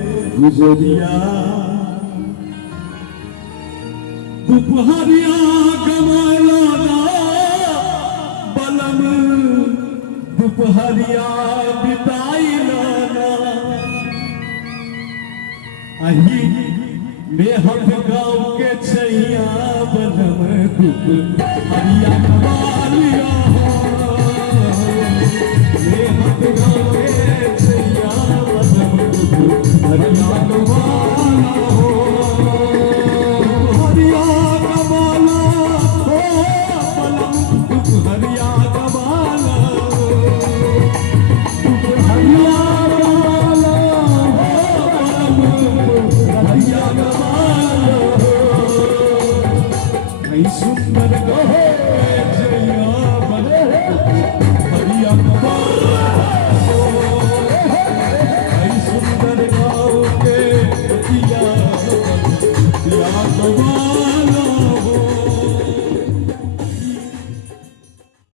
गुजरिया दुपहरिया गमला बलम दुपहरिया बिताई लाना अही बेहद गाँव के छैया बलम दुपहरिया गमलिया बेहद गाँव के छैया बलम दुपहरिया गमला सुंदर कहो जया बने हरिया सुंदर गाँव के दिया दिया